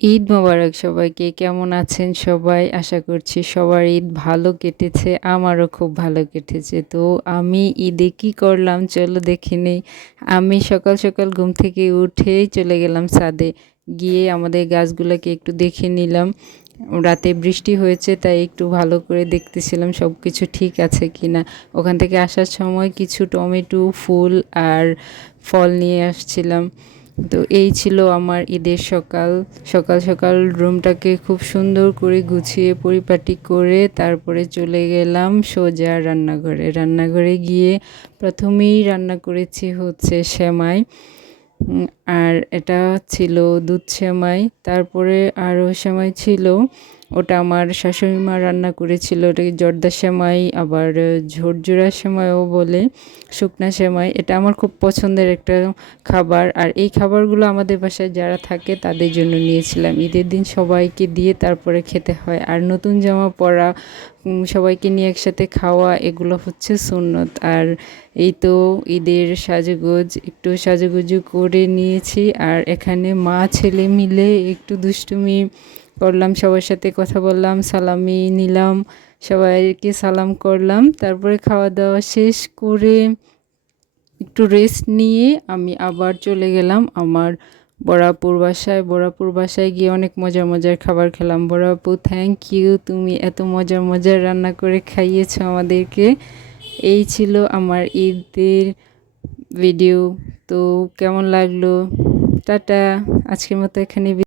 ঈদ মোবারক সবাইকে। কেমন আছেন সবাই? আশা করছি সবার ঈদ ভালো কেটেছে। আমারও খুব ভালো কেটেছে। তো আমি ঈদে কি করলাম চলো দেখে নেই। আমি সকাল, সকাল ঘুম থেকে উঠেই চলে গেলাম ছাদে। গিয়ে আমাদের গাছগুলাকে একটু দেখে নিলাম। রাতে বৃষ্টি হয়েছে তাই একটু ভালো করে দেখতেছিলাম সবকিছু ঠিক আছে কিনা। ওখান থেকে আসার সময় কিছু টমেটো, ফুল আর ফল নিয়ে আসছিলাম। তো এই ছিল আমার ঈদের সকাল। সকাল সকাল রুমটাকে খুব সুন্দর করে গুছিয়ে পরিপাটি করে তারপরে চলে গেলাম সোজা রান্নাঘরে। রান্নাঘরে গিয়ে প্রথমেই রান্না করেছি হচ্ছে সেমাই। আর এটা ছিল দুধ সেমাই। তারপরে আরও সেমাই ছিল, ওটা আমার শাশুড়ি মা রান্না করেছিল। ওটাকে জর্দা সেমাই, আবার ঝুরঝুরা সেমাইও বলে, শুকনা সেমাই। এটা আমার খুব পছন্দের একটা খাবার। আর এই খাবারগুলো আমাদের বাসায় যারা থাকে তাদের জন্য নিয়েছিলাম। ঈদের দিন সবাইকে দিয়ে তারপরে খেতে হয়। আর নতুন জামা পরা, সবাইকে নিয়ে একসাথে খাওয়া, এগুলো হচ্ছে সুন্নত। আর এই তো ঈদের সাজগোজ একটু সাজুগুজু করে নিয়েছি। আর এখানে মা ছেলে মিলে একটু দুষ্টুমি করলাম, সবার সাথে কথা বললাম, সালামি নিলাম, সবাইকে সালাম করলাম। তারপরে খাওয়া দাওয়া শেষ করে একটু রেস্ট নিয়ে আমি আবার চলে গেলাম আমার বড়াপুর বাসায়। বড়াপুর বাসায় গিয়ে অনেক মজার মজার খাবার খেলাম। বড়াপু, থ্যাংক ইউ, তুমি এত মজার মজার রান্না করে খাইয়েছো আমাদেরকে। এই ছিল আমার ঈদের ভিডিও। তো কেমন লাগলো? টাটা, আজকের মতো এখানে